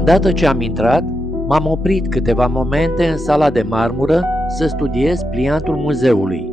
îndată ce am intrat, m-am oprit câteva momente în sala de marmură să studiez pliantul muzeului.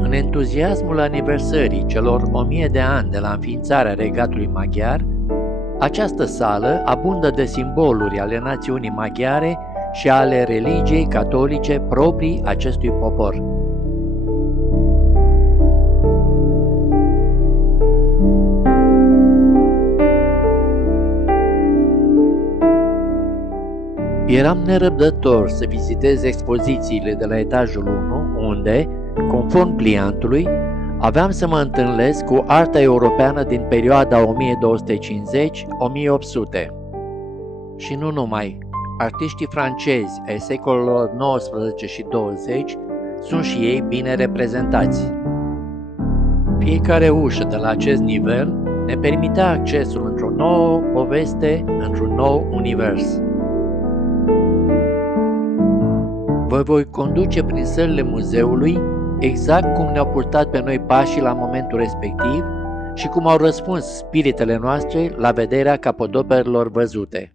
În entuziasmul aniversării celor 1000 de ani de la înființarea regatului maghiar, această sală abundă de simboluri ale națiunii maghiare și ale religiei catolice proprii acestui popor. Eram nerăbdător să vizitez expozițiile de la etajul 1, unde, conform pliantului, aveam să mă întâlnesc cu arta europeană din perioada 1250-1800. Și nu numai, artiștii francezi ai secolelor 19 și 20 sunt și ei bine reprezentați. Fiecare ușă de la acest nivel ne permitea accesul într-o nouă poveste, într-un nou univers. Vă voi conduce prin sălile muzeului exact cum ne-au purtat pe noi pașii la momentul respectiv și cum au răspuns spiritele noastre la vederea capodoperelor văzute.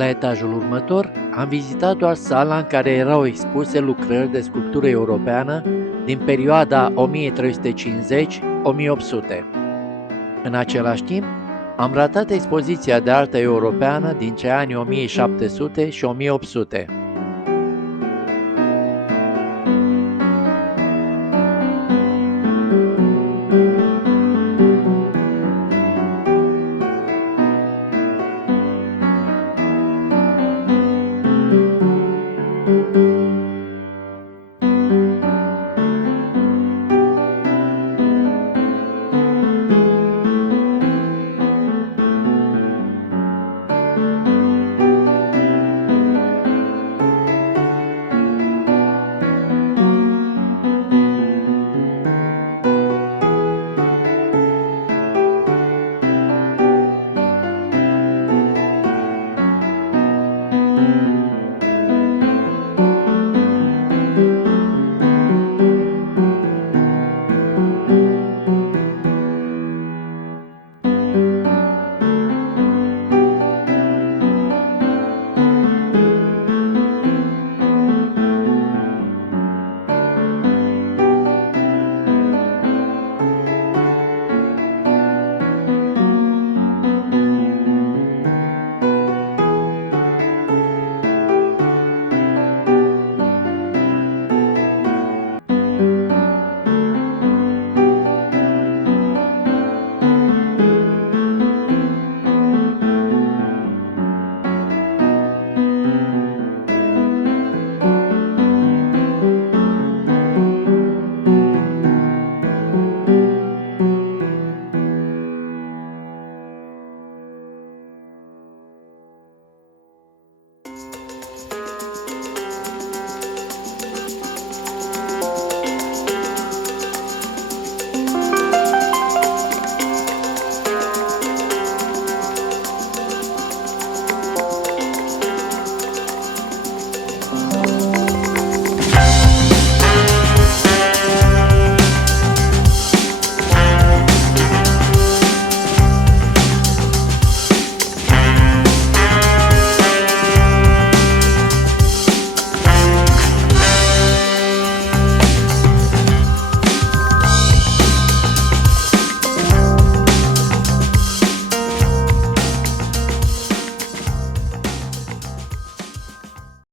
La etajul următor am vizitat doar sala în care erau expuse lucrări de sculptură europeană din perioada 1350-1800. În același timp, am ratat expoziția de artă europeană dintre anii 1700 și 1800.